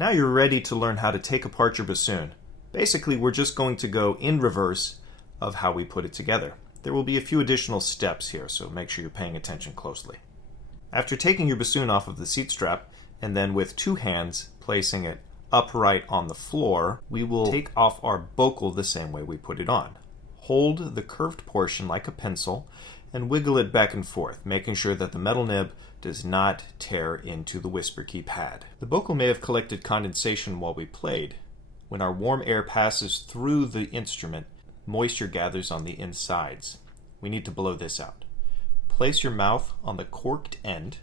Now you're ready to learn how to take apart your bassoon. Basically, we're just going to go in reverse of how we put it together. There will be a few additional steps here, so make sure you're paying attention closely. After taking your bassoon off of the seat strap, and then with two hands placing it upright on the floor, we will take off our bocal the same way we put it on. Hold the curved portion like a pencil and wiggle it back and forth, making sure that the metal nib does not tear into the whisper key pad. The bocal may have collected condensation while we played. When our warm air passes through the instrument, moisture gathers on the insides. We need to blow this out. Place your mouth on the corked end,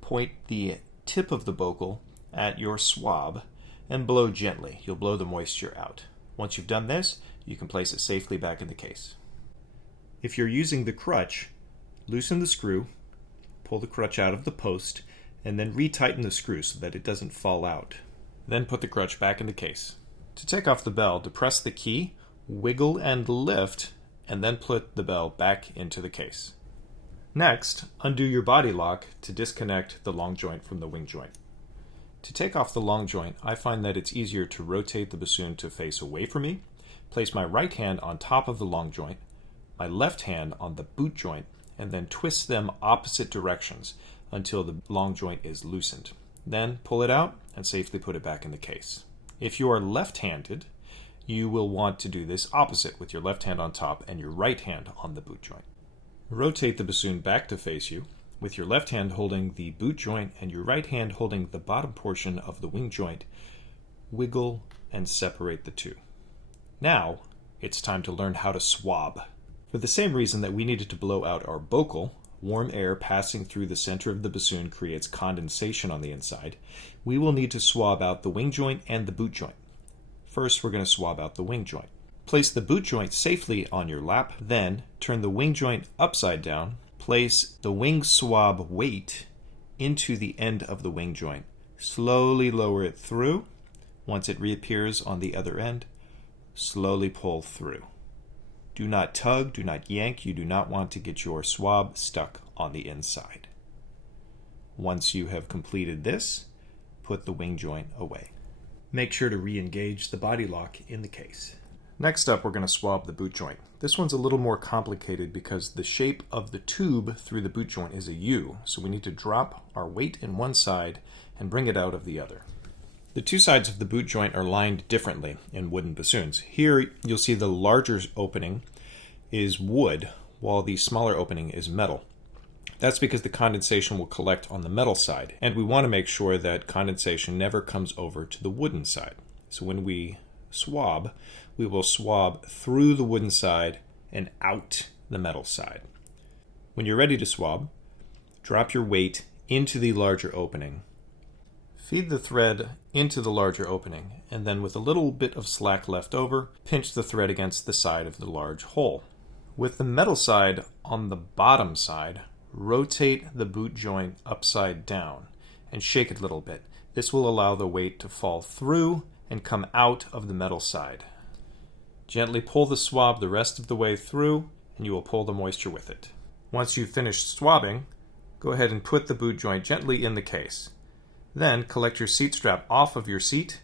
point the tip of the bocal at your swab, and blow gently. You'll blow the moisture out. Once you've done this, you can place it safely back in the case. If you're using the crutch, loosen the screw, pull the crutch out of the post, and then retighten the screw so that it doesn't fall out. Then put the crutch back in the case. To take off the bell, depress the key, wiggle and lift, and then put the bell back into the case. Next, undo your body lock to disconnect the long joint from the wing joint. To take off the long joint, I find that it's easier to rotate the bassoon to face away from me, place my right hand on top of the long joint, my left hand on the boot joint, and then twist them opposite directions until the long joint is loosened. Then pull it out and safely put it back in the case. If you are left-handed, you will want to do this opposite with your left hand on top and your right hand on the boot joint. Rotate the bassoon back to face you, with your left hand holding the boot joint and your right hand holding the bottom portion of the wing joint. Wiggle and separate the two. Now, it's time to learn how to swab. For the same reason that we needed to blow out our bocal, warm air passing through the center of the bassoon creates condensation on the inside, we will need to swab out the wing joint and the boot joint. First, we're going to swab out the wing joint. Place the boot joint safely on your lap, then turn the wing joint upside down. Place the wing swab weight into the end of the wing joint. Slowly lower it through. Once it reappears on the other end, slowly pull through. Do not tug, do not yank. You do not want to get your swab stuck on the inside. Once you have completed this, put the wing joint away. Make sure to re-engage the body lock in the case. Next up, we're going to swab the boot joint. This one's a little more complicated because the shape of the tube through the boot joint is a U, so we need to drop our weight in one side and bring it out of the other. The two sides of the boot joint are lined differently in wooden bassoons. Here, you'll see the larger opening is wood, while the smaller opening is metal. That's because the condensation will collect on the metal side, and we want to make sure that condensation never comes over to the wooden side. So when we swab, we will swab through the wooden side and out the metal side. When you're ready to swab, drop your weight into the larger opening. Feed the thread into the larger opening, and then with a little bit of slack left over, pinch the thread against the side of the large hole. With the metal side on the bottom side, rotate the boot joint upside down and shake it a little bit. This will allow the weight to fall through and come out of the metal side. Gently pull the swab the rest of the way through, and you will pull the moisture with it. Once you've finished swabbing, go ahead and put the boot joint gently in the case. Then collect your seat strap off of your seat,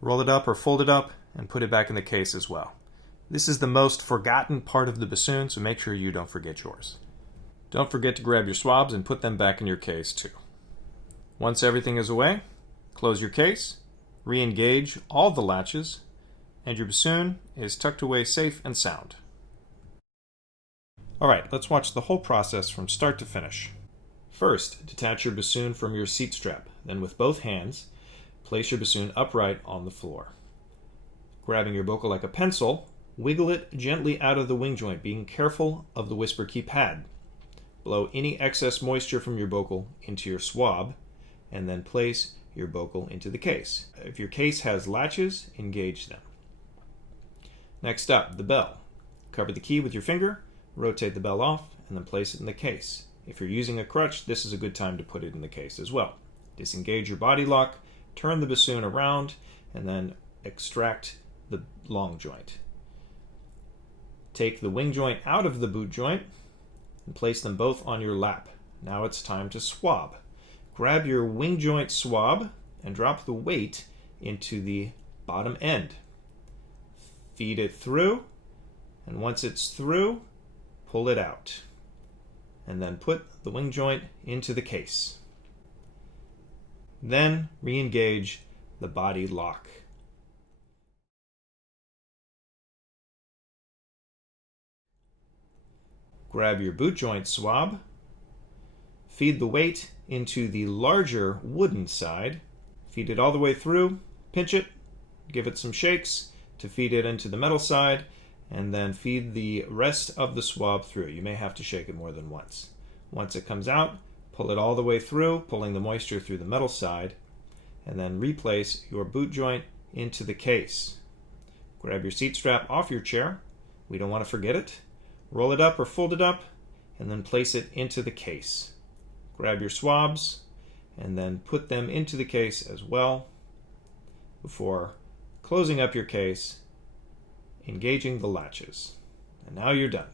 roll it up or fold it up, and put it back in the case as well. This is the most forgotten part of the bassoon, so make sure you don't forget yours. Don't forget to grab your swabs and put them back in your case too. Once everything is away, close your case, re-engage all the latches, and your bassoon is tucked away safe and sound. Alright, let's watch the whole process from start to finish. First, detach your bassoon from your seat strap. Then with both hands, place your bassoon upright on the floor. Grabbing your bocal like a pencil, wiggle it gently out of the wing joint, being careful of the whisper key pad. Blow any excess moisture from your bocal into your swab, and then place your bocal into the case. If your case has latches, engage them. Next up, the bell. Cover the key with your finger, rotate the bell off, and then place it in the case. If you're using a crutch, this is a good time to put it in the case as well. Disengage your body lock, turn the bassoon around, and then extract the long joint. Take the wing joint out of the boot joint and place them both on your lap. Now it's time to swab. Grab your wing joint swab and drop the weight into the bottom end. Feed it through, and once it's through, pull it out. And then put the wing joint into the case. Then re-engage the body lock. Grab your boot joint swab. Feed the weight into the larger wooden side. Feed it all the way through, pinch it, give it some shakes to feed it into the metal side, and then feed the rest of the swab through. You may have to shake it more than once. Once it comes out, pull it all the way through, pulling the moisture through the metal side, and then replace your boot joint into the case. Grab your seat strap off your chair. We don't want to forget it. Roll it up or fold it up, and then place it into the case. Grab your swabs, and then put them into the case as well before closing up your case, engaging the latches. And now you're done.